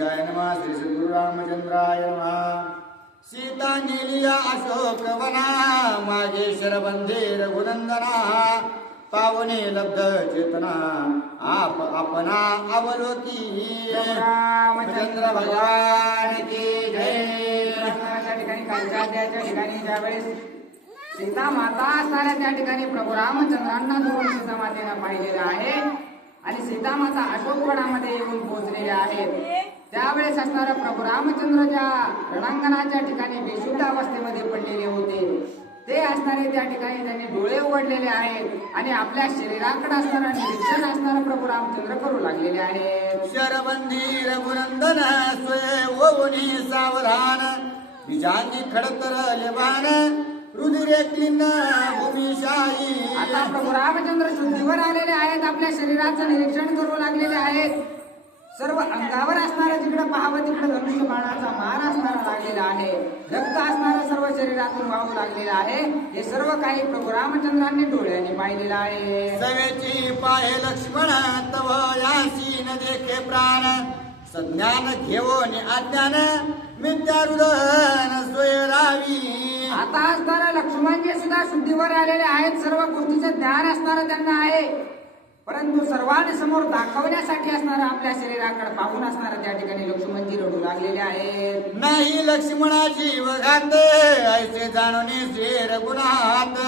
गणेशाय नमः. श्री सद्गुरु रामचंद्राय नमः. सीता नेलिया अशोक वना, मागे शरबंधे रघुनंदना. पावने लब्ध चेतना, आपणा अवलोकी. रामचंद्र भगवान की जय. ठिकाणी ज्यावेळेस सीता माता असणाऱ्या त्या ठिकाणी प्रभू रामचंद्रांना धरून सीता मातेनं पाहिलेलं आहे आणि सीता माता अशोकवनामध्ये येऊन पोहोचलेल्या आहेत. त्यावेळेस असणारा प्रभू रामचंद्र ज्या रणांगणाच्या ठिकाणी बेशुद्ध अवस्थेमध्ये पडलेले होते, ते असणारे त्या ठिकाणी त्यांनी डोळे उघडलेले आहेत आणि आपल्या शरीराकडे असणारा निरीक्षण असणारा प्रभू रामचंद्र करू लागलेले आहेत. शरबंदी रघुनंदन स्वय ओवनी सावधान, बिजांगी खडतर लेवान, रुधिरे क्लिन्न भूमिशाही. आता प्रभू रामचंद्र शुद्धीवर आलेले आहेत, आपल्या शरीराचं निरीक्षण करू लागलेले आहेत. सर्व अंगावर असणारा जिकडे पाहावं तिकडे धनुष्य बाणाचा मार असणारा लागलेला आहे. रक्त असणारा सर्व शरीरातून वाहू लागलेला आहे. हे सर्व काही प्रभू रामचंद्रांनी डोळ्यांनी पाहिलेलं आहे. सवेची पाहे लक्ष्मण तव यासी न देखे प्राण, सज्ञान घेवोन अज्ञान मिथ्यारुदन स्वयरावी. आता असणारा लक्ष्मणजी सुद्धा शुद्धीवर आलेले आहेत. सर्व गोष्टीचं ज्ञान असणारं त्यांना आहे, परंतु सर्वांसमोर दाखवण्यासाठी असणारा आपल्या शरीराकडे पाहून असणारा त्या ठिकाणी लक्ष्मणजी रडू लागलेले आहेत. नाही लक्ष्मणाची वघात, ऐसे जाणवणे श्री रघुनाथ.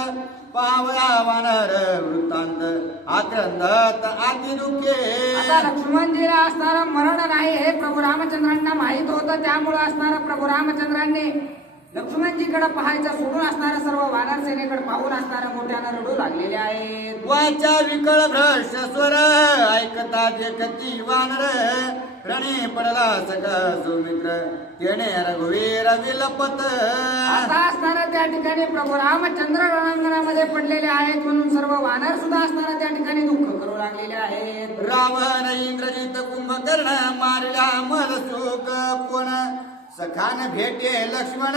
पावया वानर वृत्तांत, आक्रंदत आती दुःखे. आता लक्ष्मणजीला असणारं मरण नाही हे प्रभू रामचंद्रांना माहित होतं. त्यामुळे असणारा प्रभू रामचंद्रांनी लक्ष्मणजीकडे पाहायचं सोडून असणारा सर्व वानर सेनेकडे पाहून असणारा मोठ्यानं रडू लागलेले आहेत. वाचा विकळ भ्रष्ट स्वर, ऐकता देखती वानर. रणे पडला सगळा सुमित्र, तेने रघुवीर विलपत. आता असणारा त्या ठिकाणी प्रभू रामचंद्र रणांगणामध्ये पडलेले आहेत, म्हणून सर्व वानर सुद्धा असणारा त्या ठिकाणी दुःख करू लागलेले आहेत. रावण इंद्रजित कुंभकर्ण, मारला मल सुख कोण. सखान भेटे लक्ष्मण,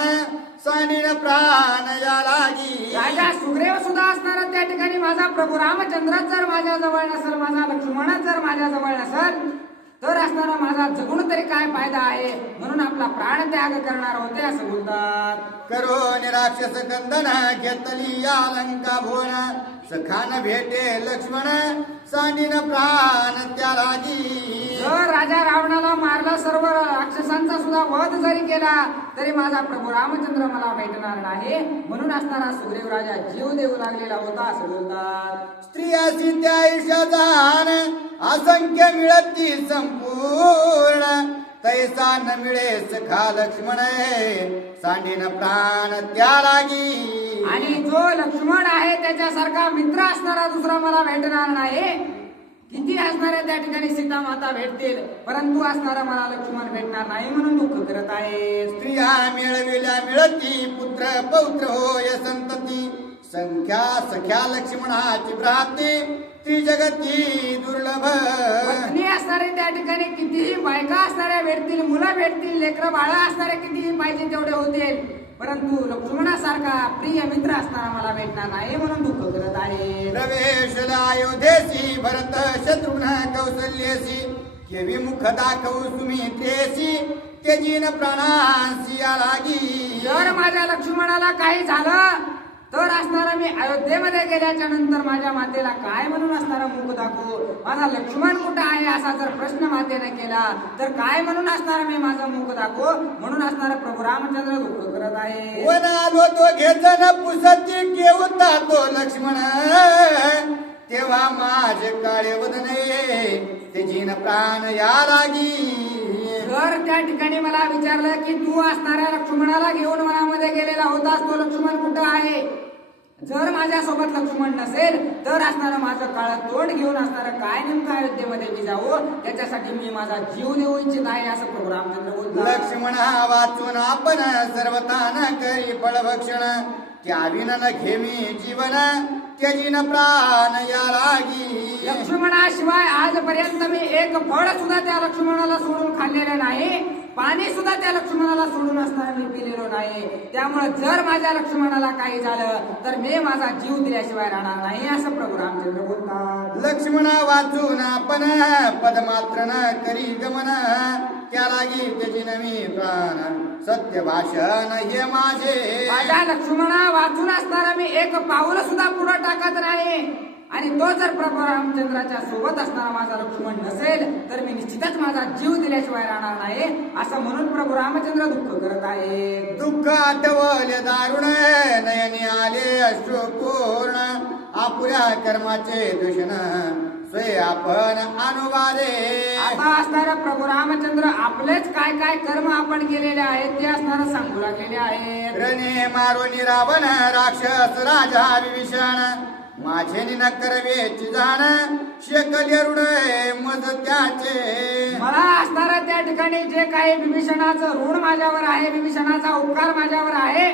सानीन प्राण या लागी. राजा सुग्रीव सुद्धा असणारा त्या ठिकाणी माझा प्रभू रामचंद्र जर माझ्या जवळ नसेल, माझा लक्ष्मण जर माझ्या जवळ नसेल, तर असणारा माझा जगून तरी काय फायदा आहे, म्हणून आपला प्राण त्याग करणार होते असं बोलतात. करो निराक्षस कंदन, घेतली या लंका भुवन. सखान भेटे लक्ष्मण, सानीन प्राण त्या लागी. जर राजा रावणाला मारला, सर्व राक्षसांचा सुद्धा वध जरी केला, तरी माझा प्रभू रामचंद्र मला भेटणार नाही, म्हणून असणारा सुग्रीव राजा जीव देऊ लागलेला होता असं बोलतात. स्त्रियासी त्या आयुष्याचा असंख्य मिळती संपूर्ण, तैसा न मिळे सखा लक्ष्मण, सांडीन प्राण त्या लागी. आणि जो लक्ष्मण आहे त्याच्यासारखा मित्र असणारा दुसरा मला भेटणार नाही. किती असणाऱ्या त्या ठिकाणी सीता माता भेटतील, परंतु असणारा मला लक्ष्मण भेटणार नाही म्हणून दुःख करत आहे. स्त्रिया मिळविल्या मिळती, पुत्र पौत्र होय संतती. संख्या सख्या लक्ष्मणाची भ्राती, त्रिजगती दुर्लभ. पत्नी असणारे त्या ठिकाणी कितीही बायका असणाऱ्या भेटतील, मुलं भेटतील, लेकरं बाळा असणारे कितीही पाहिजे तेवढे होतील, परंतु लक्ष्मणासारखा प्रिय मित्र असणारा मला भेटणार नाही म्हणून दुःख करत आहे. प्रवेशला अयोध्येसी, भरत शत्रुघ्न कौसल्यसी. केवी मुख दाखवू सुमित्रेसी, तेजीन प्राणांसी या लागी. जर माझ्या लक्ष्मणाला काही झालं तर असणारा मी अयोध्येमध्ये गेल्याच्या नंतर माझ्या मातेला काय म्हणून असणारा मुख दाखवू, माझा लक्ष्मण कुठं आहे असा जर प्रश्न मातेने केला तर काय म्हणून असणारा मी माझा मुख दाखवू, म्हणून असणारा प्रभू रामचंद्र दुःख करत आहे. वनालो तो घेतन पुसती, केवता तो लक्ष्मण. तेव्हा माझे काळे वदने, तेजीन प्राण या लागी. जर त्या ठिकाणी मला विचारलं की तू असणाऱ्या लक्ष्मणाला घेऊन वनामध्ये गेलेला होतास, तो लक्ष्मण कुठं आहे, जर माझ्यासोबत लक्ष्मण नसेल तर असणारं माझं काळ तोंड घेऊन असणारं काय नेमकं अयोध्येमध्ये मी जाऊ, त्याच्यासाठी मी माझा जीव देऊ इच्छित आहे असं प्रभू रामचंद्र बोलतात. लक्ष्मण वाचून आपण सर्वता न करी फळभक्षण, त्याविन न घेमी जीवन. त्यजीन प्राण या लागी लक्ष्मणाशिवाय आजपर्यंत मी एक फळ सुद्धा त्या लक्ष्मणाला सोडून खाल्लेलं नाही, पाणी सुद्धा त्या लक्ष्मणाला सोडून असताना मी पिलेलो नाही. त्यामुळे जर माझ्या लक्ष्मणाला काही झालं तर मी माझा जीव दिल्याशिवाय राहणार नाही असं प्रभू रामचंद्र बोलतात. लक्ष्मण वाचून आपण पदमात्र न करी गमन त्या लागी त्यजीन मी प्राण सत्य भाषण हे माझे. माझ्या लक्ष्मणा वाचून असताना मी एक पाऊल सुद्धा पुढे टाकत नाही आणि तो जर प्रभू रामचंद्राच्या सोबत असणारा माझा लक्ष्मण नसेल तर मी निश्चितच माझा जीव दिल्याशिवाय राहणार नाही असं म्हणून प्रभू रामचंद्र दुःख करत आहे. दुःख आठवले दारुण नयनी आले अश्रुपूर्ण आपुल्या कर्माचे दूषण स्वय आपण अनुवादे. आता असणारा प्रभू रामचंद्र आपलेच काय काय कर्म आपण केलेले आहेत ते असणारा सांगू लागलेले आहेत. रणे मारुनी रावण राक्षस राजा विभीषण माझे न करवेची जाण शेकले ऋण मज त्याचे. मला असणारा त्या ठिकाणी जे काही विभीषणाचं ऋण माझ्यावर आहे, विभीषणाचा उपकार माझ्यावर आहे,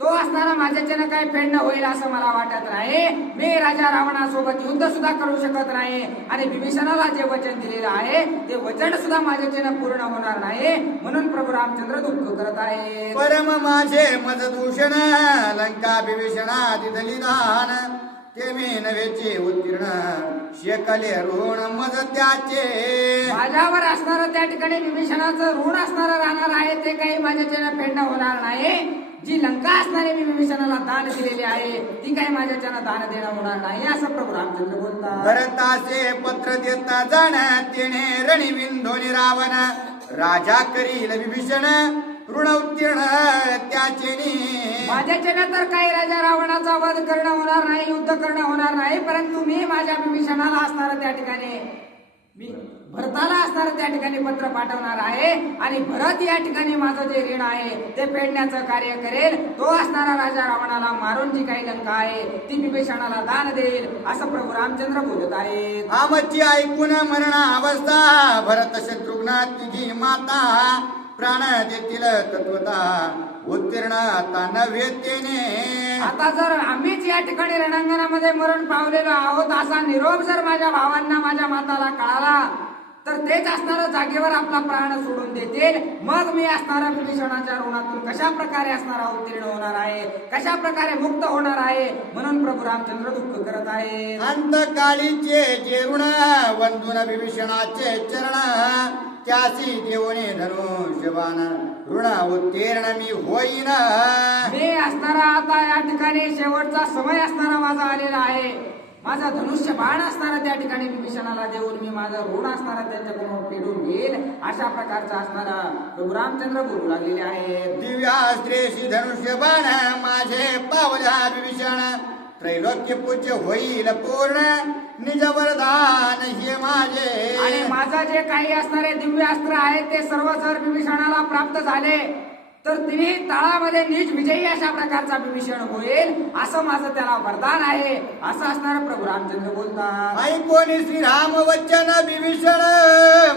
तो असणारा माझ्याच्यानं काही फेडणं होईल असं मला वाटत नाही. मी राजा रावणासोबत युद्ध सुद्धा करू शकत नाही आणि विभीषणाला जे वचन दिलेलं आहे ते वचन सुद्धा माझ्याच्यानं पूर्ण होणार नाही म्हणून प्रभू रामचंद्र दुःख करत आहे. परम माझे मज दूषण लंका विभीषणा दिधली दान ते मी नव्हेचे उत्तीर्ण शेकले ऋण मज त्याचे. माझ्यावर असणारं त्या ठिकाणी विभीषणाचं ऋण असणारं राहणार आहे ते काही माझ्याच्यानं फेडणं होणार नाही. जी लंका असणारी मी विभीषणाला दान दिलेली आहे ती काही माझ्याच्यानं दान देणं होणार नाही असं प्रभू रामचंद्र बोलतात. भरताचे पत्र देता जाण तेने रणविंधोनी रावण राजा करील विभीषण ऋण उत्तीर्ण त्याचे. माझ्याच्यानं तर काही राजा रावणाचा वध करणं होणार नाही, युद्ध करणं होणार नाही, परंतु मी माझ्या विभीषणाला असणारं त्या ठिकाणी मी भरताला असणारं त्या ठिकाणी पत्र पाठवणार आहे आणि भरत या ठिकाणी माझं जे ऋण आहे ते फेडण्याचं कार्य करेल. तो असणारा राजा रावणाला मारून जी काही लंका आहे ती विभीषणाला दान देईल असं प्रभू रामचंद्र बोलत आहेत. आमची ऐकून मरणा अवस्था भरत शत्रुघ्न तिघी माता प्राण देतील तत्वता उत्तीर्ण आता नव्हे तेने. आता जर आम्हीच या ठिकाणी रणांगणामध्ये मरण पावलेलो आहोत असा निरोप जर माझ्या भावांना माझ्या माताला कळाला तर तेच असणारं जागेवर आपला प्राण सोडून देतील. मग मी असणारा विभीषणाच्या ऋणातून कशा प्रकारे असणारा उत्तीर्ण होणार आहे, कशा प्रकारे मुक्त होणार आहे म्हणून प्रभू रामचंद्र दुःख करत आहे. अंतकाळीचे जे ऋण वंदून विभीषणाचे चरण त्यासी देवणे धनुष्यबाण ऋण उत्तीर्ण मी होईन. मी असणारा आता या ठिकाणी शेवटचा समय असणारा माझा आलेला आहे. माझा धनुष्य बाण असणारा त्या ठिकाणी विभीषणाला देऊन मी माझं ऋण असणारा त्यांच्याकडून फेडून घेईल अशा प्रकारचा असणारा प्रभू रामचंद्र बोलू लागलेले आहे. दिव्यास्त्रेशी धनुष्य बाण माझे पावल्या विभीषण त्रैलोक्य पूज्य होईल पूर्ण निज वरदान हे माझे. आणि माझा जे काही असणारे दिव्य अस्त्र आहे ते सर्व जर विभीषणाला प्राप्त झाले तर तिन्ही तळामध्ये निज विजयी अशा प्रकारचा विभीषण होईल असं माझं त्याला वरदान आहे असं असणारं प्रभू रामचंद्र बोलतात. ऐकोनी श्रीराम वचन विभीषण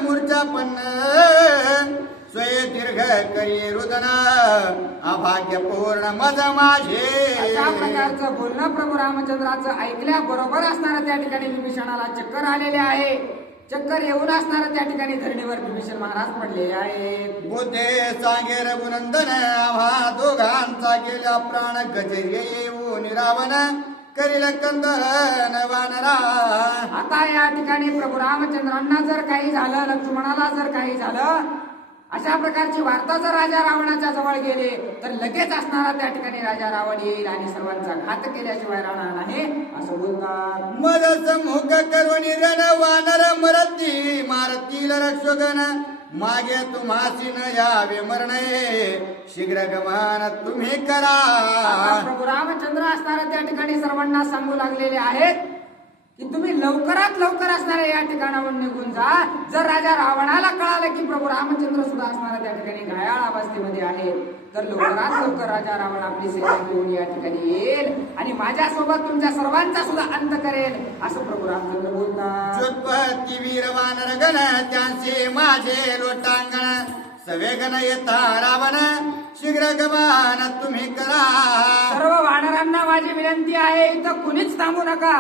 मूर्छापन्न स्वय दीर्घ करी रुदन अभाग्य पूर्ण मज माझे. अशा प्रकारचं बोलणं प्रभू रामचंद्राचं ऐकल्याबरोबर असणारं त्या ठिकाणी विभीषणाला चक्कर आलेले आहे. चक्कर येऊन असणारं त्या ठिकाणी धरणीवर विभीषण महाराज पडलेले आहेत. बुद्धे सांगे रघुनंदन आम्हा दोघांचा गेल्या प्राण गजरे येऊन रावण करील कंदन वानरा. आता या ठिकाणी प्रभू रामचंद्रांना जर काही झालं, लक्ष्मणाला जर काही झालं, अशा प्रकारची वार्ता जर राजा रावणाच्या जवळ गेले तर लगेच असणारा त्या ठिकाणी राजा रावण येईल आणि सर्वांचा घात केल्याशिवाय राहणार नाही असं बोलतात. मदस मुख करून रण वानर मरती मारतील रक्षगण मागे तुम्हासी न यावे मरणे शीघ्र गमन तुम्ही करा. प्रभू रामचंद्र असणाऱ्या त्या ठिकाणी सर्वांना सांगू लागलेले आहेत की तुम्ही लवकरात लवकर असणाऱ्या या ठिकाणावर निघून जा. जर राजा रावणाला कळालं की प्रभू रामचंद्र सुद्धा असणाऱ्या त्या ठिकाणी घायाळ अवस्थेमध्ये आहे तर लवकरात लवकर राजा रावण आपली सेवा घेऊन या ठिकाणी येईल आणि माझ्यासोबत तुमच्या सर्वांचा सुद्धा अंत करेल असं प्रभू रामचंद्र बोलतात. चोत्पत्ती वीर वानर गण त्यांचे माझे लोटांगण सवेगन येता रावण शीघ्र गमन तुम्ही करा. सर्व वानरांना माझी विनंती आहे, इथं कुणीच थांबू नका.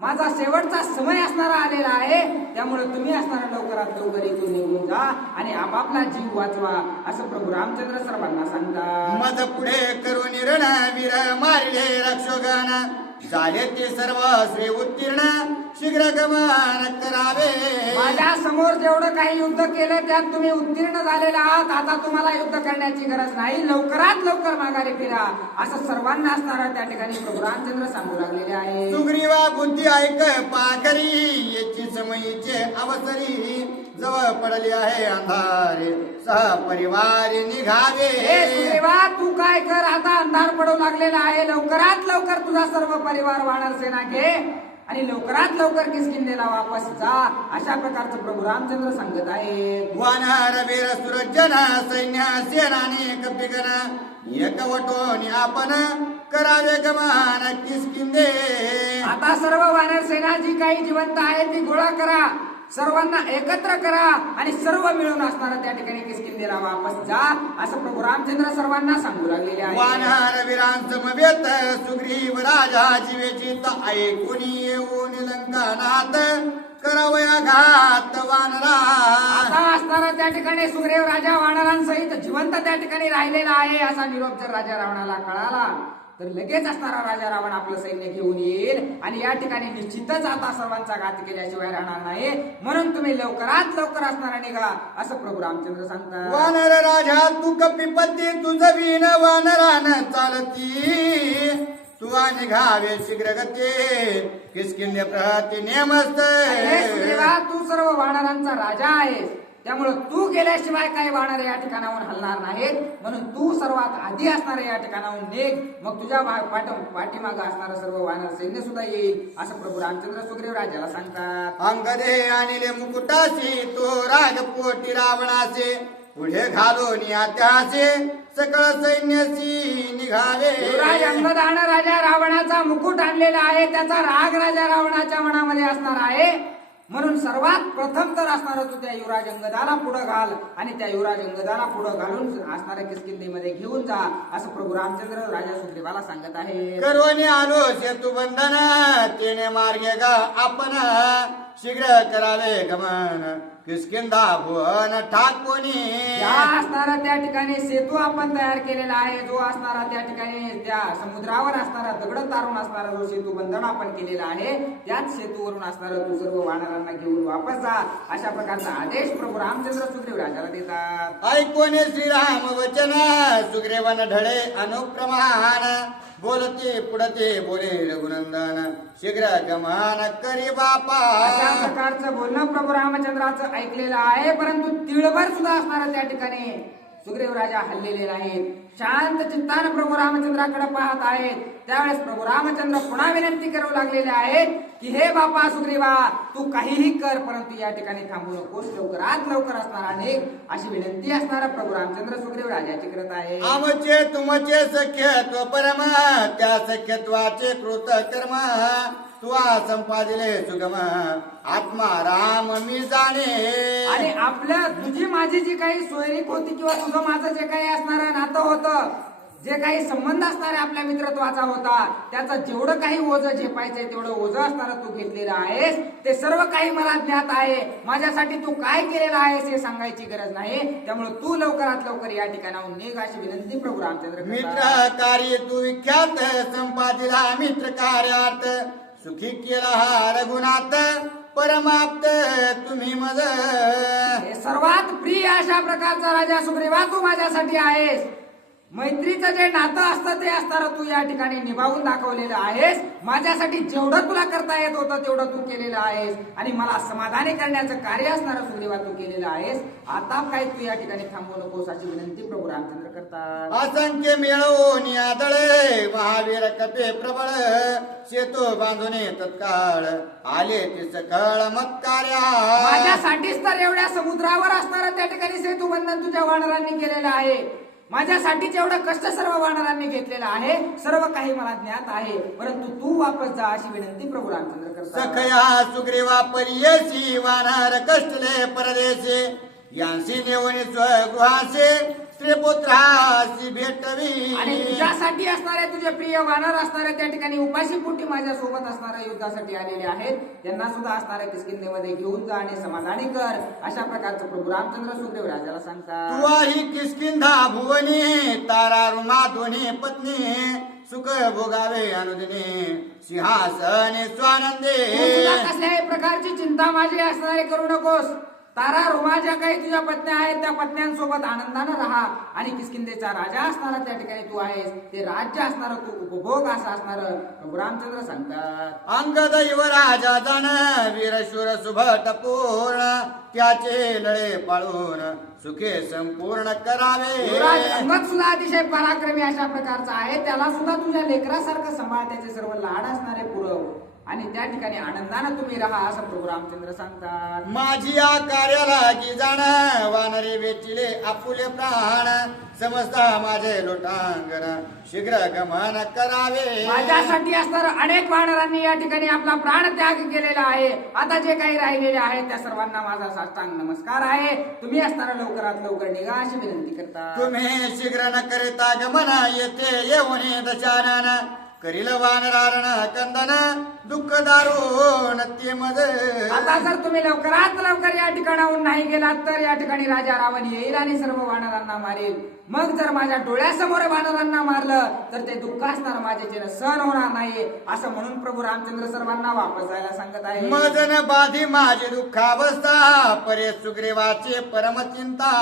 माझा शेवटचा समय असणारा आलेला आहे, त्यामुळे तुम्ही असणारा लवकरात लवकर इथून निघून जा आणि आपापला जीव वाचवा, असं प्रभू रामचंद्र सर्वांना सांगतात. मज पुढे करून रणवीर मारिले रक्षोगण झाले ते सर्व श्री उत्तीर्ण शीघ्र गमन करावे. माझ्या समोर जेवढं काही युद्ध केलं त्यात तुम्ही उत्तीर्ण झालेला आहात. आता तुम्हाला युद्ध करण्याची गरज नाही, लवकरात लवकर माघारी फिरा, असं सर्वांना असणारा त्या ठिकाणी प्रभू रामचंद्र सांगू लागलेले आहे. सुग्रीवा बुद्धी ऐक पाखरी याची समयीचे अवसरी जवळ पडली आहे अंधारे सहपरिवार निघावे. हे सुग्रीवा, तू काय कर, आता अंधार पडू लागलेला आहे, लवकरात लवकर तुझा सर्व परिवार वानर सेना घे आणि लवकरात लवकर किष्किंधेला वापस जा, अशा प्रकारचं प्रभू रामचंद्र सांगत आहे. वानर वीर सुरजन सैन्य सेनानी कपिगण एकवटून आपण करावे गमन किष्किंधे. आता सर्व वानर सेना जी काही जिवंत आहे ती गोळा करा, सर्वांना एकत्र करा आणि सर्व मिळून असणारा त्या ठिकाणी किष्किंधेला वापस जा, असं प्रभू रामचंद्र सर्वांना सांगू लागलेले आहे. वानर वीरांचं मवेत सुग्रीव राजा जीवेचित ऐकून येऊन लंकानात करावया घात वानरा. आता असणारा त्या ठिकाणी सुग्रीव राजा वानरांसहित जिवंत त्या ठिकाणी राहिलेला आहे, असा निरोप जर राजा रावणाला कळाला तर लगेच असणारा राजा रावण आपलं सैन्य घेऊन येईल आणि या ठिकाणी निश्चितच आता सर्वांचा घात केल्याशिवाय राहणार नाही, म्हणून तुम्ही लवकरात लवकर असणारा निघा, असं प्रभू रामचंद्र सांगतात. वानर राजा तू कपिपती तुझ वीण वानरान चालती तू निघावे शीघ्र गती किष्किंधे प्रति नेमस्त. हे सुग्रीवा, तू सर्व वानरांचा राजा आहेस, त्यामुळे तू गेल्याशिवाय काही वानर या ठिकाणाहून हलणार नाहीत, म्हणून तू सर्वात आधी असणारे या ठिकाणाहून निघ, मग तुझ्या पाठीमागं असणारं सर्व वानर सैन्य सुद्धा येईल, असं प्रभू रामचंद्र सुग्रीव राजाला सांगतात. अंगदे आणले मुकुटाशी तो राजपोटी रावणाचे पुढे घालून त्याचे सकळ सैन्याशी निघाले. युवराज अंगदानं राजा रावणाचा मुकुट आणलेला आहे, त्याचा राग राजा रावणाच्या मनामध्ये असणार आहे, म्हणून सर्वात प्रथम तर असणार तू त्या युवराज अंगदाला पुढे घाल आणि त्या युवराज अंगदाला पुढे घालून असणाऱ्या किष्किंधेमध्ये घेऊन जा, असं प्रभू रामचंद्र राजा सुग्रीवाला सांगत आहे. करवने आलो सेतू बंधन तेने मार्गे गा आपण शीघ्र करावे गमन किष्किंधा भुवन ठाकोनी. त्या असणारा त्या ठिकाणी सेतू आपण तयार केलेला आहे, जो असणारा त्या ठिकाणी त्या समुद्रावर असणारा दगड तारून असणारा जो सेतू बंधन आपण केलेला आहे, त्याच सेतूवरून असणारा तू सर्व वानरांना घेऊन वापस जा, अशा प्रकारचा आदेश प्रभू रामचंद्र सुग्रीव राजाला देतात. ऐकोने श्रीराम वचन सुग्रीवन ढळे अनुप्रमाण बोलते पुढते बोले रघुनंदन शीघ्र गमन करी बापा. अशा प्रकारचं बोलणं प्रभू रामचंद्राचं ऐकलेलं आहे, परंतु तिळभर सुद्धा असणारा त्या ठिकाणी सुग्रीव राजा हल्लेले नाहीत, शांत चित्तानं प्रभू रामचंद्राकडे पाहत आहेत. त्यावेळेस प्रभू रामचंद्र पुन्हा विनंती करू लागलेले आहेत की हे बापा सुग्रीवा, तू काहीही कर, परंतु या ठिकाणी थांबू नकोस, लवकरात लवकर असणारा निघ, अशी विनंती असणारा प्रभू रामचंद्र सुग्रीव राजाची करत आहे. आमचे तुमचे सख्यत्व परम त्या सख्यत्वाचे कृत कर्म तुआ संपादिले सुगम आत्मा राम मी जाणे. आणि आपलं तुझी माझी जी काही सोयरीक होती किंवा तुझं माझं जे काही असणारं नातं होतं, जे काही संबंध असणारे आपल्या मित्रत्वाचा होता, त्याचं जेवढं काही ओझं झेपायचंय तेवढं ओझं असणारं तू घेतलेलं आहेस, ते सर्व काही मला ज्ञात आहे. माझ्यासाठी तू काय केलेलं आहेस हे सांगायची गरज नाही, त्यामुळे तू लवकरात लवकर या ठिकाणाहून निघ, अशी विनंती प्रभू रामचंद्र मित्र कार्य तू विख्यात संपादिला मित्र कार्यात सुखी केला हा रघुनाथ परमाप्त तुम्ही मज. हे सर्वात प्रिय अशा प्रकारचा राजा सुग्रीवा तू माझ्यासाठी आहेस. मैत्रीचं जे नातं असतं ते असणारं तू या ठिकाणी निभावून दाखवलेलं आहेस. माझ्यासाठी जेवढं तुला करता येत होतं तेवढं तू केलेलं आहेस आणि मला समाधानी करण्याचं कार्य असणारं सुग्रीवा तू केलेलं आहेस. आता काय तू या ठिकाणी थांबू नकोस, अशी विनंती प्रभू रामचंद्र करतात. असंख्य मिळवून आदळे महावीर कपे प्रबळ शेतो बांधून तत्काळ आले ते सकळ मत्कार्या. माझ्यासाठीच तर एवढ्या समुद्रावर असणारं त्या ठिकाणी सेतू बंधन तुझ्या वानरांनी केलेलं आहे. माझ्यासाठीच एवढं कष्ट सर्व वानरांनी घेतलेलं आहे, सर्व काही मला ज्ञात आहे, परंतु तू वापस जा, अशी विनंती प्रभू रामचंद्र करतात. सखया सुग्रीवा परियसी वानर कष्टले परदेशी यांसी नेवणी स्वगृहासे स्त्रीपुत्रासी आणि भेटवी. तुझ्यासाठी असणारे तुझे प्रिय वानर असणारे त्या ठिकाणी उपाशी पोटी माझ्या सोबत असणाऱ्या युद्धासाठी आलेले आहेत. त्यांना सुद्धा असणाऱ्या किष्किंधेमध्ये घेऊन जा आणि समाधानी कर. अशा प्रकारचं प्रभू रामचंद्र सुखदेव राजाला सांगतात. तू ही किष्किंधा भुवनी तारा रुमा दोन्ही पत्नी सुख भोगावे अनुदिने सिंहासने स्वानंदे. तू तुला कसल्याही प्रकारची चिंता माझी असणारे करू नकोस. तारा रोमा ज्या काही तुझ्या पत्न्या आहेत त्या पत्न्यांसोबत आनंदानं राहा आणि किष्किंधेचा राजा असणारा त्या ठिकाणी तू आहेस. ते राज्य असणार तू उपभोग असं असणार प्रभू रामचंद्र सांगतात. अंगद युवराजा जाण वीरशूर सुभट पूर्ण त्याचे लळे पाळून सुखे संपूर्ण करावे. युवराज अंगद सुद्धा अतिशय पराक्रमी अशा प्रकारचा आहे. त्याला सुद्धा तुझ्या लेकरासारखं सांभाळ. त्याचे सर्व लाड असणारे पुरव आणि त्या ठिकाणी आनंदानं तुम्ही राहा असं प्रभू रामचंद्र सांगतात. माझी या कार्याला की जाण वानरे वेचिले आपुले प्राण समजता माझे लोटांगण शीघ्र गमन करावे. माझ्यासाठी असणार अनेक वानरांनी या ठिकाणी आपला प्राण त्याग केलेला आहे. आता जे काही राहिलेले आहेत त्या सर्वांना माझा साष्टांग नमस्कार आहे. तुम्ही असणारा लवकरात लवकर निघा अशी विनंती करता. तुम्ही शीघ्र न करिता गमन येथे येऊन दशानन करील वानरारण कंदन दुःख दारुण ते मज. आता जर तुम्ही लवकरात लवकर या ठिकाणाहून नाही गेलात तर या ठिकाणी राजा रावण येईल आणि सर्व वानरांना मारेल. मग जर माझ्या डोळ्यासमोर वानरांना मारलं तर ते दुःख असणार माझे चिन्ह सहन होणार नाही असं म्हणून प्रभू रामचंद्र सर्वांना वापस जायला सांगत आहे. मजन बाधी माझी दुःखावस्था परे सुग्रीवाचे परमचिंता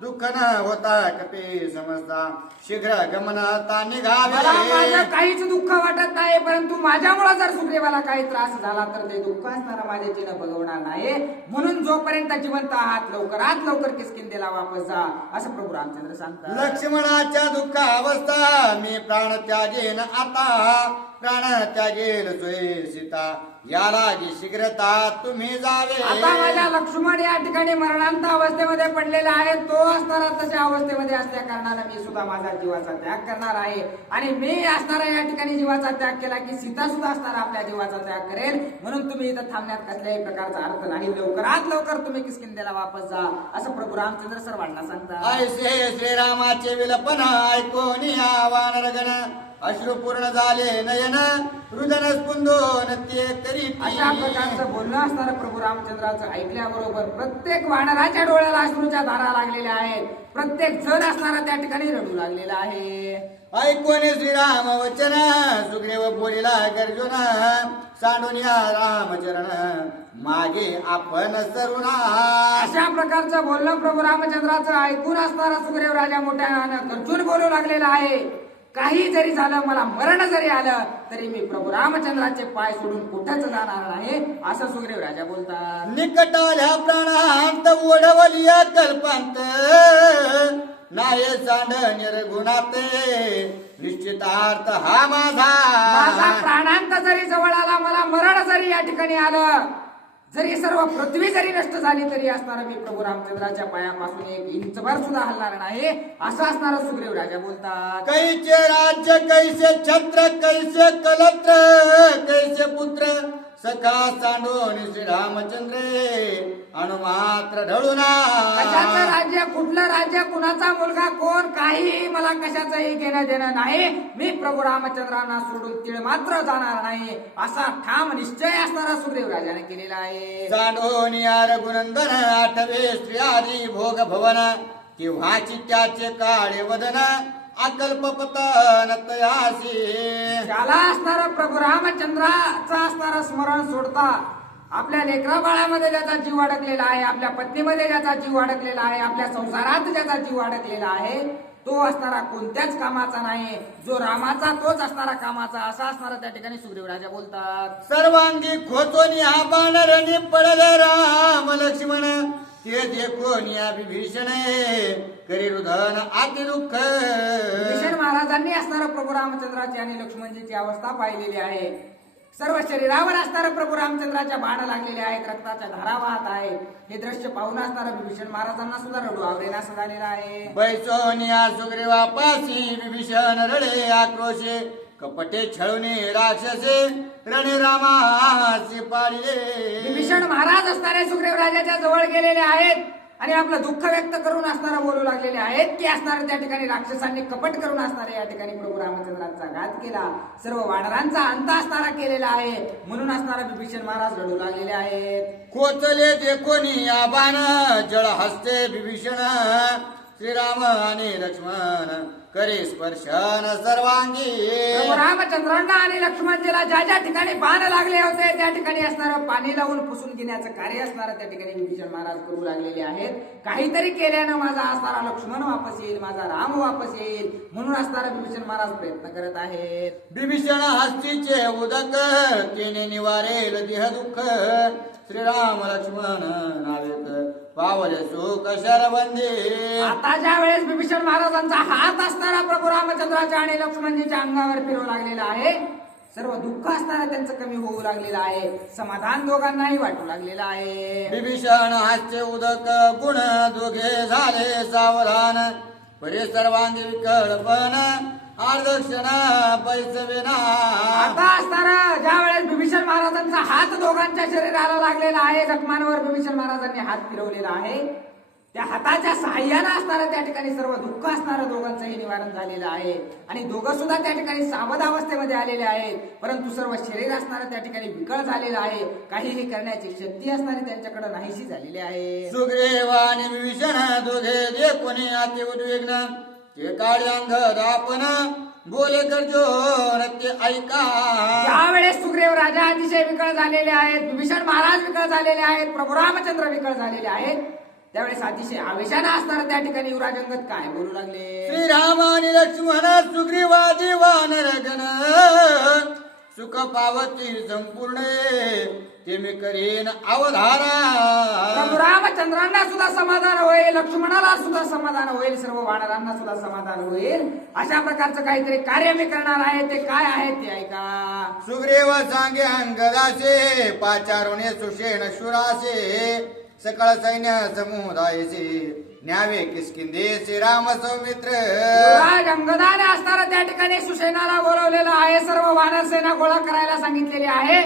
दुःख न होता कपी समजता शीघ्र गमनाता निघावे. मला माझं काहीच दुःख वाटत नाही परंतु माझ्यामुळे जर सुग्रीवाला काही त्रास झाला तर ते दुःख असणारा माझे चिन्ह बघवणार नाही. म्हणून जोपर्यंत जिवंत आहात लवकरात लवकर किष्किंधेला वापस जा असं प्रभू रामचंद्र सांगतात. लक्ष्मणाच्या दुःख अवस्था मी प्राण त्यागेन आता प्राण त्यागेल सोय सीता याला शीघ्रता तुम्ही जावे. आता माझ्या लक्ष्मण या ठिकाणी मरणांत अवस्थेमध्ये पडलेला आहे. तो असणारा तशा अवस्थेमध्ये असल्या कारणाने मी सुद्धा माझा जीवाचा त्याग करणार आहे आणि मी असणारा या ठिकाणी जीवाचा त्याग केला की सीता सुद्धा असणारा आपल्या जीवाचा त्याग करेल. म्हणून तुम्ही इथं थांबण्यात कसल्याही प्रकारचा अर्थ नाही. लवकरात लवकर तुम्ही किष्किंधेला वापस जा असं प्रभू रामचंद्र सर्वांना सांगतात. ऐसे श्रीरामाचे विलपन ऐकून या वानरगण अश्रुपूर्ण झाले नयन रुदन स्पुंदोन ते करीत. अशा प्रकारचं बोलणं असणारं प्रभू रामचंद्राचं ऐकल्याबरोबर प्रत्येक वानराच्या डोळ्याला अश्रूच्या धारा लागलेल्या आहेत. प्रत्येक जण असणारा त्या ठिकाणी रडू लागलेला आहे. ऐकून श्रीराम वचन सुग्रीव बोलिला गर्जुन सांडून या रामचरण मागे आपण सरुणा. अशा प्रकारचं बोलणं प्रभू रामचंद्राचं ऐकून असणारा सुग्रीव राजा मोठ्यानं गर्जून बोलू लागलेला आहे. काही जरी झालं मला मरण जरी आलं तरी मी प्रभू रामचंद्राचे पाय सोडून कुठंच जाणार नाही असं सुग्रीव राजा बोलतात. निकटाल्या प्राणांत ओढवलिया कल्पांत नाही सांड निर्गुणात निश्चितार्थ हा माझा माझा. प्राणांत जरी जवळ आला मला मरण जरी या ठिकाणी आलं जरी सर्व पृथ्वी जरी नष्ट झाली तरी असणार मी प्रभू रामचंद्राच्या पायापासून एक इंचभर सुद्धा हलणार नाही असं असणारा सुग्रीव राजा बोलतात. कैसे राज्य कैसे छत्र कैसे कलत्र कैसे पुत्र सखा सांडून श्रीरामचंद्रे अणुमात्र ढळूना. कशाचं राज्य कुठलं राज्य कुणाचा मुलगा कोण काही मला कशाचंही घेणं देणं नाही. मी प्रभू रामचंद्रांना सोडून तीळ मात्र जाणार नाही असा ठाम निश्चय असणारा सुग्रीव राजाने केलेला आहे. सांडून या रघुनंदन आठवे स्त्री आदी भोग भवन केव्हाची त्याचे काळे वदन अकल्पपतन तयासी. त्याला असणारा प्रभू रामचंद्राचा असणारा स्मरण सोडता आपल्या लेकरा बाळामध्ये ज्याचा जीव अडकलेला आहे आपल्या पत्नीमध्ये ज्याचा जीव अडकलेला आहे आपल्या संसारात ज्याचा जीव अडकलेला आहे तो असणारा कोणत्याच कामाचा नाही. जो रामाचा तोच असणारा कामाचा असा असणारा त्या ठिकाणी सुग्रीव राजा बोलतात. सर्वांगी खोचोनी हा बाणरणी पडले राम लक्ष्मण ते देखून या विभीषण करी रुदन अति दुःख. विभीषण महाराजांनी असणारा प्रभू रामचंद्राची आणि लक्ष्मणजीची अवस्था पाहिलेली आहे. सर्व शरीरावर असणारे प्रभू रामचंद्राच्या बाण लागलेले आहेत. रक्ताच्या धारा वाहत आहेत. हे दृश्य पाहून असणारा विभीषण महाराजांना सुद्धा रडू आवरेनास झालेला आहे. बैसोनिया सुग्रीवापासी विभीषण रडे आक्रोशे कपटे छळूने राक्षसे रणे रामासी पाळले. विभीषण महाराज असणारे सुग्रीव राजाच्या जवळ गेलेले आहेत आणि आपलं दुःख व्यक्त करून असणारा बोलू लागलेले आहेत की असणारे त्या ठिकाणी राक्षसांनी कपट करून असणारे या ठिकाणी प्रभू रामचंद्रांचा घात केला, सर्व वानरांचा अंत असणारा केलेला आहे, म्हणून असणारा विभीषण महाराज रडू लागलेले आहेत. कोचले जे कोणी आबान जळ हस्ते विभीषण श्रीराम आणि लक्ष्मण करे स्पर्शन सर्वांगी. प्रभू रामचंद्रांना आणि लक्ष्मणजीला ज्या ज्या ठिकाणी बाण लागले होते त्या ठिकाणी असणारं पाणी लावून पुसून घेण्याचं कार्य असणारं त्या ठिकाणी विभीषण महाराज करू लागलेले आहेत. काहीतरी केल्यानं माझा असणारा लक्ष्मण वापस येईल, माझा राम वापस येईल, म्हणून असणारा विभीषण महाराज प्रयत्न करत आहेत. विभीषण हस्तीचे उदक तिने निवारेल देह दुःख श्रीराम लक्ष्मण नावेत पावले सुख शरबंदी. आता ज्या वेळेस विभीषण महाराजांचा हात असणारा प्रभू रामचंद्राच्या आणि लक्ष्मणजीच्या अंगावर फिरवू लागलेला आहे, सर्व दुःख असणारा त्यांचं कमी होऊ लागलेलं आहे, समाधान दोघांनाही वाटू लागलेलं आहे. विभीषण हास्य उदक गुण दोघे झाले सावधान परे सर्वांगी विकळपण आर्दक्षण पैसवेना. आता असणारा ज्या वेळेस विभीषण महाराजांचा हात दोघांच्या शरीराला लागलेला आहे, जखमांवर विभीषण महाराजांनी हात फिरवलेला आहे, त्या हाताच्या सहाय्यानं असणारं त्या ठिकाणी सर्व दुःख असणारं दोघांचंही निवारण झालेलं आहे आणि दोघं सुद्धा त्या ठिकाणी सावध अवस्थेमध्ये आलेले आहेत, परंतु सर्व शरीर असणारं त्या ठिकाणी विकळ झालेलं आहे, काहीही करण्याची शक्ती असणारी त्यांच्याकडे नाहीशी झालेली आहे. सुग्रीव आणि विभीषण दोघे जे कोणी अति उद्विग्न ते काळी अंग दापन बोले करजो ते ऐका. त्यावेळेस सुग्रीव राजा अतिशय विकळ झालेले आहेत, विभीषण महाराज विकळ झालेले आहेत, प्रभू रामचंद्र विकळ झालेले आहेत. त्यावेळेस अतिशय आवेशानं असणार त्या ठिकाणी युवराज अंगद काय बोलू लागले. श्रीराम आणि लक्ष्मण सुग्रीवादी वानरगण सुख पावती संपूर्ण ते मी करीन अवधारा. प्रभू रामचंद्रांना सुद्धा समाधान होईल, लक्ष्मणाला सुद्धा समाधान होईल, सर्व वानरांना सुद्धा समाधान होईल, अशा प्रकारचं काहीतरी कार्य मी करणार आहे. ते काय आहे ते ऐका. सुग्रीव सांगे अंगदासे पाचारुणे सुषेण शुरासे सकळ सैन्य समुदायसे न्यावे किसकिंदे श्रीराम सौमित्र. युवराज अंगदाने असणारा त्या ठिकाणी सुसेनाला बोलवलेलं आहे, सर्व वानर सेना गोळा करायला सांगितलेली आहे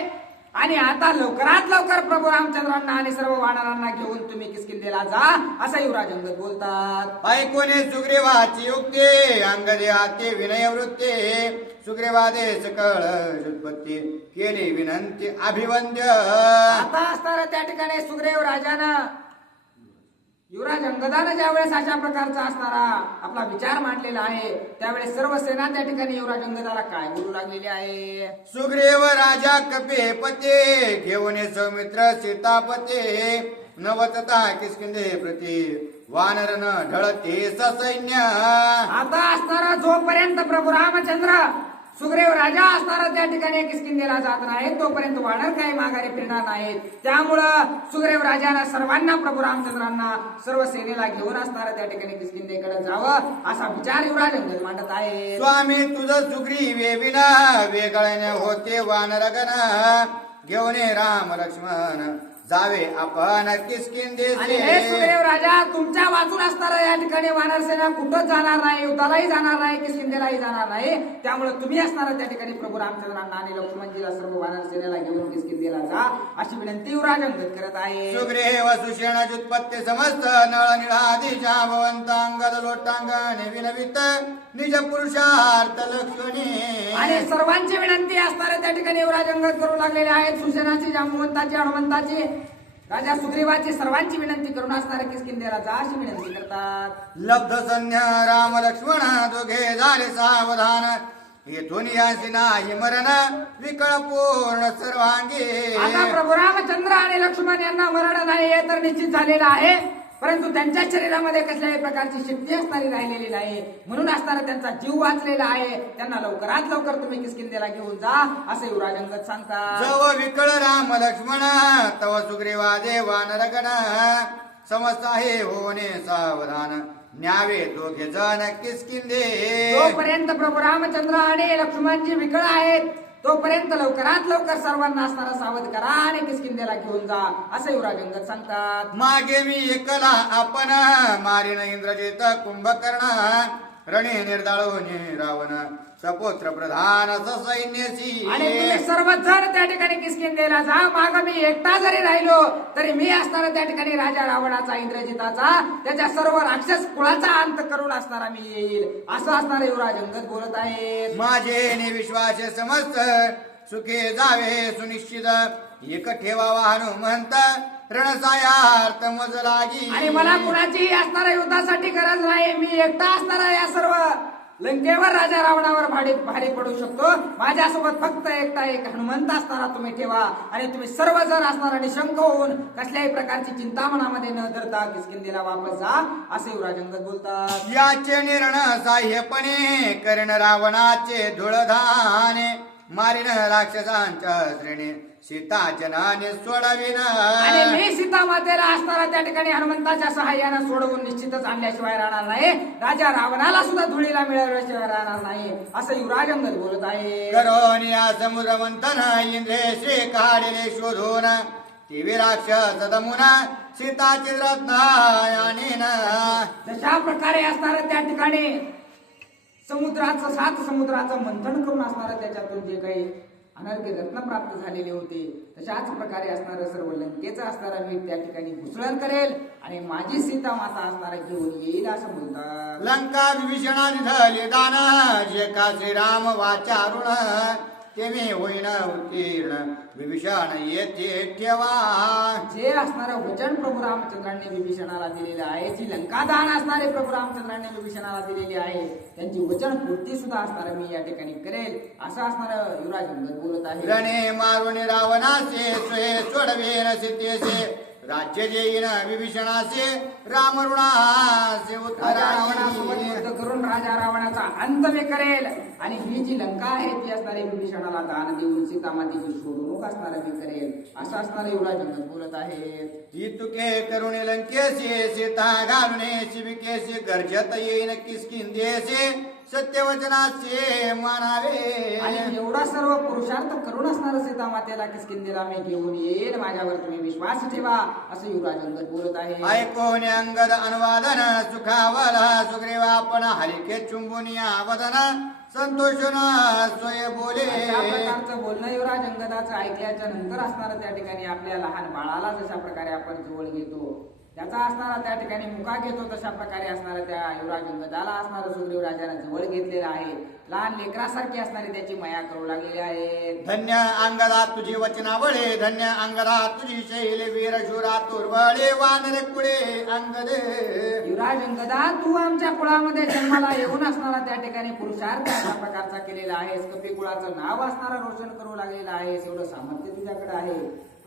आणि आता लवकरात लवकर प्रभू रामचंद्रांना आणि सर्व वानरांना घेऊन तुम्ही किसकिंदेला जा, असं युवराज अंगद बोलतात. ऐकोने सुग्रीवाची युक्ती अंगदे आते विनय वृत्ते सुग्रीवादे सकळ उत्पत्ती केली विनंती अभिवंद्य. आता असणारा त्या ठिकाणी सुग्रीव राजानं युवराज अंगदानं ज्यावेळेस अशा प्रकारचा असणारा आपला विचार मांडलेला आहे, त्यावेळेस सर्व सेना त्या ठिकाणी युवराज अंगदाला काय बोलू लागलेली आहे. सुग्रीव राजा कपे पते घेऊन सौमित्र सीतापते नवतता किसकिंदे प्रती वानर न ढळते सैन्य. आता असणारा जोपर्यंत प्रभू रामचंद्र सुग्रीव राजा असणारा त्या ठिकाणी किसकिंदेला जात नाहीत तोपर्यंत वानर काही माघारी फिरणार नाहीत. त्यामुळं सुग्रीव राजानं सर्वांना प्रभू रामचंद्रांना सर्व सेनेला घेऊन असणारा त्या ठिकाणी किसकिंदेकडे जावं असा विचार युवराज अंगद मांडत आहे. स्वामी तुझं सुग्रीवे विना वेगळ्याने होते वानरगण घेऊन राम लक्ष्मण जावे आपण किसकिंदे. आणि हे सुग्रीव राजा तुमच्या वाचून असणारा या ठिकाणी वानर सेना कुठंच जाणार नाही, युद्धालाही जाणार नाही, किसकिंदेलाही जाणार नाही. त्यामुळे तुम्ही असणारा त्या ठिकाणी प्रभू रामचंद्रांना आणि लक्ष्मणजीला सर्व वानर सेनेला घेऊन किसकिंदेला जा अशी विनंती युवराज अंगद करत आहे. सुग्रीव सुषेण जुत्पत्ती समस्त नळ निळादी जामवंत अंगद लोटांगण विनवित निज पुरुषार्थ लक्ष्मणी. आणि सर्वांची विनंती असणारे त्या ठिकाणी युवराज अंगद करू लागलेले आहेत. सुसेनाची, जांबुवंताची, हनुमंताची, राजा सुग्रीवाची सर्वांची विनंती करून असणारे किसकिंदेला जा अशी विनंती करतात. लब्ध सन्य राम लक्ष्मण दोघे झाले सावधान येथून यासी नाही मरण विकळ पूर्ण सर्वांगी. आता प्रभू रामचंद्र आणि लक्ष्मण यांना मरण नाही हे तर निश्चित झालेलं आहे, परंतु त्यांच्या शरीरामध्ये कसल्याही प्रकारची शक्ती असणारी राहिलेली नाही, म्हणून असणारा त्यांचा जीव वाचलेला आहे. त्यांना लवकरात लवकर तुम्ही किसकिंदेला घेऊन जा असं युवराज अंगद सांगतात. जव विकळ राम लक्ष्मण तव सुग्रीवादे वानरगण समस्त आहे होणे सावधान न्यावे दोघे जण किसकिंदे. तोपर्यंत प्रभू रामचंद्र आणि लक्ष्मणजी विकळ आहेत तोपर्यंत लवकरात लवकर सर्वांना असणारा सावध करा आणि किसकिंदेला घेऊन जा असं युवराज अंगद सांगतात. मागे मी एकला आपण मारिन इंद्रजित कुंभकर्ण रणे निर्दाळून रावण सपुत्र प्रधान सैन्यसी आणि तुम्ही सर्वजण त्या ठिकाणी किष्किंधेला जा. माग मी एकटा जरी राहिलो तरी मी असणारा त्या ठिकाणी राजा रावणाचा इंद्रजिताचा त्याच्या सर्व राक्षस कुळाचा अंत करून असणारा मी येईल असं असणारे युवराज अंगद बोलत आहेत. माझे विश्वास समस्त सुखे जावे सुनिश्चित एक ठेवावा हनुमंत रणसायार्थ मज लागी. आणि मला कुणाची असणाऱ्या युद्धासाठी गरज नाही. मी एकटा असणारा या सर्व लंकेवर राजा रावणावर भारी पडू शकतो. माझ्यासोबत फक्त एकटा एक हनुमंत असणारा तुम्ही ठेवा आणि तुम्ही सर्वजण असणारा निशंक होऊन कसल्याही प्रकारची चिंता मनामध्ये न धरता किष्किंधेला वापस जा असे युवराज अंगद बोलतात. याचे निर्णय साह्यपणे कर्ण रावणाचे धुळधाने मारिन राक्षसांच्या श्रेणी सीता जनाने सोडविन. आणि मी सीता मातेला असणारा त्या ठिकाणी हनुमंताच्या सहाय्यानं सोडवून निश्चितच आणल्याशिवाय राहणार नाही. राजा रावणाला सुद्धा धुळीला मिळवल्याशिवाय राहणार नाही असं युवराज अंगद बोलत आहे. करोन या समुद्र मंथन इंद्रेशी काढले शोधून ती राक्षस दमुना सीताची रत्नायाने जशा प्रकारे असणारं त्या ठिकाणी सात समुद्राचं मंथन करून असणारं त्याच्यातून जे काही अनर्घ्य रत्न प्राप्त झालेले होते तशाच प्रकारे असणारं सर्व लंकेचं असणारा मी त्या ठिकाणी घुसळण करेल आणि माझी सीता माता असणारा घेऊन येईल असं बोलतात. लंका विभीषणाने झाले दान जे का श्रीराम वाचारुण ते मी होईन उत्तीर्ण विभीषण येथे ठेवा. जे असणारं वचन प्रभू रामचंद्रांनी विभीषणाला दिलेलं आहे, जी लंका दान असणारे प्रभू रामचंद्रांनी विभीषणाला दिलेली आहे त्यांची वचन पूर्ती सुद्धा असणारं मी या ठिकाणी करेल असं असणारं युवराज अंगद बोलत आहे. रणे मारून रावणाचे सोय सोडवेन सीतेचे राज्य देईन विभीषणाचे राम ऋणाचे राजा रावणासोबत उत्तरायणी. युद्ध करून राजा रावणाचा अंत मी करेल आणि ही जी लंका आहे ती असणारी विभीषणाला दान देऊन सीतामातेची सोडवणूक असणारा मी करेल असं असणारे युवराज अंगद बोलत आहे. ती तुके करुणे लंकेशी सीता घालुने शिबिकेशी गर्जत येईन किष्किंधेचे सत्यवचनाचे मानावे. आणि एवढा सर्व पुरुषार्थ करून असणारं सीता मातेला किष्किंधेला मी घेऊन येईल माझ्यावर तुम्ही विश्वास ठेवा असं युवराज अंगद बोलत आहे. ऐकोन अंगद अनुवादन सुखावला सुग्रीवा आपण हलिके चुंबुन या वदन संतोषन सोय बोले. अशा प्रकारचं बोलणं युवराज अंगदाचं ऐकल्याच्या नंतर असणारं त्या ठिकाणी आपल्या लहान बाळाला जशा प्रकारे आपण जवळ घेतो त्याचा असणारा त्या ठिकाणी मुका घेतो तशा प्रकारे असणारा त्या युवराज अंगदाला असणारं सुग्रीव राजाने जवळ घेतलेलं आहे. लहान लेकरासारखी असणारी त्याची माया करू लागलेली आहे. धन्य अंगदा तुझी वचनावळे धन्य अंगदा तुझी शैल वीर शूरा तुर्वळे वानर कुळे अंगदे. युवराज अंगदा तू आमच्या कुळामध्ये जन्माला येऊन असणारा त्या ठिकाणी पुरुषार्थ अशा प्रकारचा केलेला आहेस. कपी कुळाचं नाव असणारा रोशन करू लागलेलं आहेस. एवढं सामर्थ्य तुझ्याकडे आहे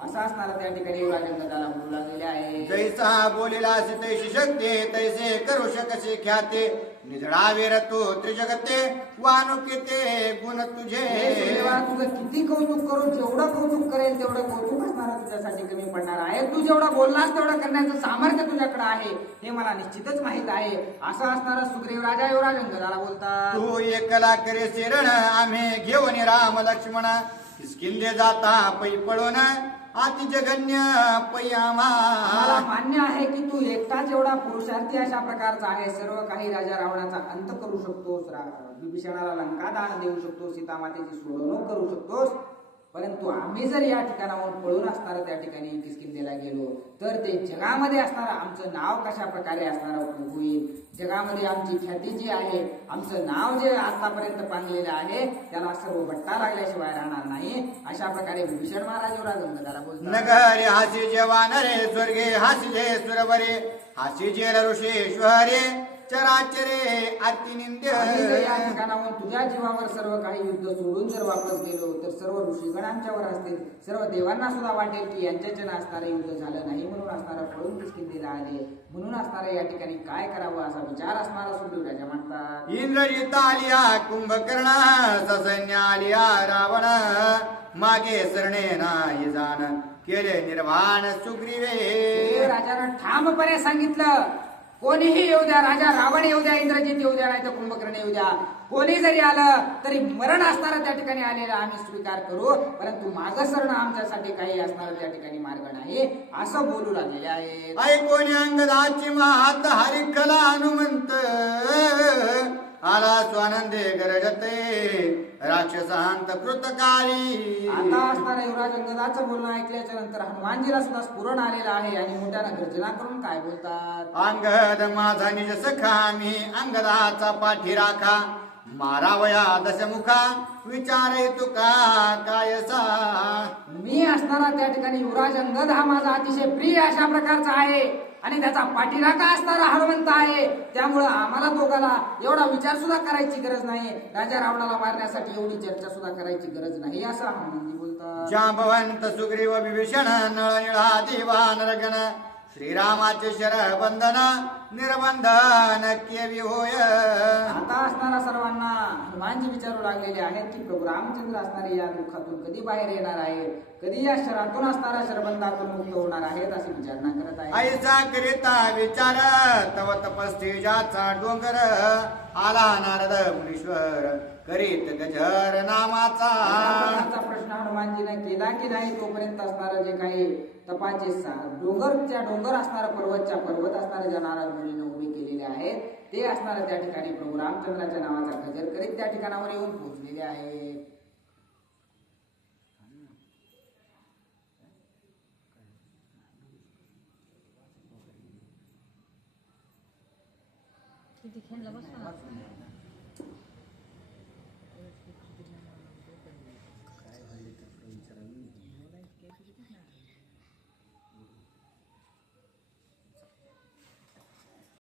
असं असणारा त्या ठिकाणी युवराज अंगदाला बोलू लागलेले आहे. जैसा बोलिला तैशी शक्ती तैसे करू शकसे ख्याते निधडावीर तू त्रिजगते वानुकिते गुण तुझे. देवा तुझं किती कौतुक करू जेवढं कौतुक करेल तेवढं कौतुक असणारा तुझ्यासाठी कमी पडणार आहे. तू जेवढं बोललास तेवढं करण्याचं सामर्थ्य तुझ्याकडे आहे हे मला निश्चितच माहित आहे असं असणारा सुग्रीव राजा युवराज अंगदाला बोलतात. तू एकला करे शरण आम्ही घेऊन राम लक्ष्मण किष्किंधे जाता पै पळून अति जगन्य पयामा. मला मान्य आहे की तू एकटाच एवढा पुरुषार्थी अशा प्रकारचा आहे. सर्व काही राजा रावणाचा अंत करू शकतोस. विभीषणाला लंका दान देऊ शकतोस. सीतामातेची सोडवणूक करू शकतोस. परंतु आम्ही जर या ठिकाणाहून पळून असणारं त्या ठिकाणी किष्किंधेला गेलो तर ते जगामध्ये असणारं आमचं नाव कशा प्रकारे असणारं होईल. जगामध्ये आमची ख्याती जी आहे आमचं नाव जे आतापर्यंत पांगलेलं आहे त्याला सर्व बट्टा लागल्याशिवाय राहणार नाही अशा प्रकारे विभीषण महाराज युवराज अंगदाला बोलतात. नगरे हासी जे वानरे स्वर्गे हासी जे सुरवरे हासी जे ऋषेश्वरे चराचरे अतिनिंद्य. आम्ही जर या ठिकाणाहून तुझ्या जीवावर सर्व काही युद्ध सोडून जर वापस गेलो तर सर्व ऋषीगण आमच्यावर असतील. सर्व देवांना सुद्धा वाटेल की यांच्याच्यानं असणारं युद्ध झालं नाही म्हणून असणारं पळून किष्किंधेला आले म्हणून असणारं या ठिकाणी काय करावं असा विचार असणारा सुग्रीव राजा म्हणतात. इंद्रजित आलिया कुंभकर्ण ससैन्य आलिया रावण मागे सरणे नाही जाण केले निर्वाण सुग्रीवे. राजानं ठामपणे सांगितलं कोणीही येऊ द्या राजा रावण येऊ द्या इंद्रजित येऊ द्या नाही तर कुंभकर्ण येऊ द्या कोणी जरी आलं तरी मरण असणारं त्या ठिकाणी आलेलं आम्ही स्वीकार करू परंतु मागं सरणं आमच्यासाठी काही असणारं त्या ठिकाणी मार्ग नाही असं बोलू लागलेले आहे. ऐकोणी अंगदाची मात हरिकला हनुमंत आला स्वानंदे गरजते राक्षसांत कृतकारी. आता असणारा युवराज अंगदाचं बोलणं ऐकल्याच्या नंतर हनुमानजीला सुद्धा स्फुरण आलेलं आहे आणि मोठ्यानं गर्जना करून काय बोलतात. अंगद माझा निज सखा मी अंगदाचा पाठी राखा मारावया दशमुखा विचारे तुका कायसा. मी असणारा त्या ठिकाणी युवराज अंगद हा माझा अतिशय प्रिय अशा प्रकारचा आहे आणि त्याचा पाठीराखा असणारा हनुमंत आहे. त्यामुळं आम्हाला दोघाला एवढा विचार सुद्धा करायची गरज नाही. राजा रावणाला मारण्यासाठी एवढी चर्चा सुद्धा करायची गरज नाही असं हनुमानजी बोलतात. जांबवंत सुग्रीव विभीषण नळनिळा दिवान रगण श्रीरामाचे शरबंधन निर्बंधन केवी होय. आता असणारा सर्वांना हनुमानजी विचारू लागलेले आहेत की प्रभू रामचंद्र असणारे या दुःखातून कधी बाहेर येणार आहेत, कधी या शरातून असणाऱ्या शरबंधातून मुक्त होणार आहेत अशी विचारणा करत आहे. ऐसा करिता विचार तव तपस्तेजाचा डोंगर आला नारद मुनीश्वर करीत गजर नामाचा. अशा प्रश्न हनुमानजीने केला की नाही तोपर्यंत असणारं जे काही तपाचे डोंगर असणारा पर्वत असणारे ज्या नारद मुनीने उभे केलेले आहेत ते असणारे त्या ठिकाणी प्रभू रामचंद्राच्या नावाचा गजर करीत त्या ठिकाणावर येऊन पोहोचलेले आहेत. किती खेळला बसला